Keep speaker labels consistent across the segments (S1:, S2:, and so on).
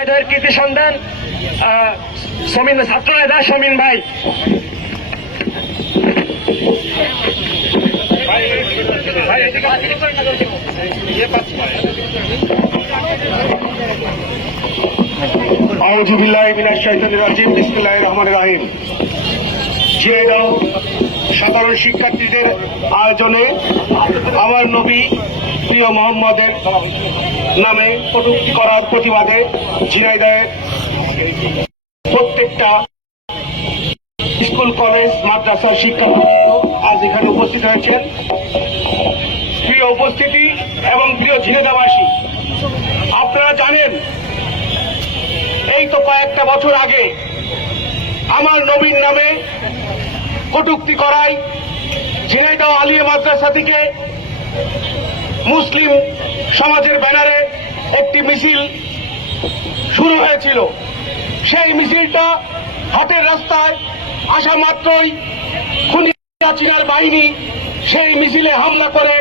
S1: ঝিনাইদহের কৃতি সন্তান সমীন ছাত্র নেতা সমীন ভাই।
S2: আউজুবিল্লাহ মিনাশ শাইতানির রাজিম, বিসমিল্লাহির রহমানির রহিম। ঝিনাইদহ সাধারণ শিক্ষার্থীদের আয়োজনে আমার নবী প্রিয় মোহাম্মদের নামে কটূক্তি করার প্রতিবাদে ঝিনাইদহের প্রত্যেকটা স্কুল, কলেজ, মাদ্রাসার শিক্ষার্থী আজ এখানে উপস্থিত হয়েছেন। প্রিয় উপস্থিতি এবং প্রিয় ঝিনেদাবাসী আপনারা জানেন, এই তো কয়েকটা বছর আগে আমার নবীন নামে কটুক্তি করায় ঝিনাইদহ আলিয়া মাদ্রাসা থেকে মুসলিম সমাজের ব্যানারে একটি মিছিল শুরু হয়েছিল। সেই মিছিলটা হাটের রাস্তায় আসা মাত্রই খুনি চীনার বাহিনী সেই মিছিলে হামলা করে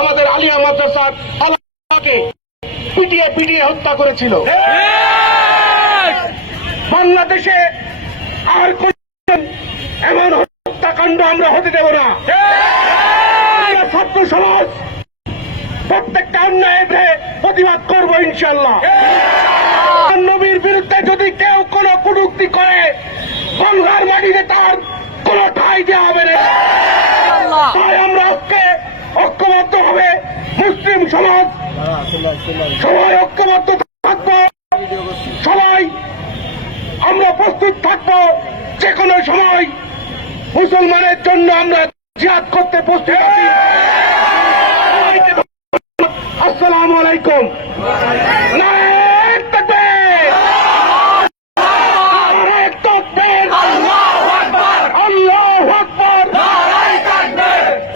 S2: আমাদের আলিয়া মাদ্রাসার আলাকে পিটিয়ে পিটিয়ে হত্যা করেছিল। বাংলাদেশে আর হত্যাকাণ্ড আমরা হতে দেব না। ছাত্র সমাজ প্রত্যেকটা অন্যায়ের প্রতিবাদ করব ইনশাল্লাহ নবীর বিরুদ্ধে যদি কেউ কোনো কুটুক্তি করে গঙ্গার মাটিতে তার কোন ঠাই দেওয়া হবে না। তাই আমরা আজকে ঐক্যবদ্ধ হবে। মুসলিম সমাজ সবাই ঐক্যবদ্ধ থাকব। সবাই আমরা প্রস্তুত থাকব। যে কোনো সময় মুসলমানের জন্য আমরা জিহাদ করতে প্রস্তুত আছি। আসসালামু আলাইকুম!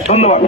S2: ধন্যবাদ।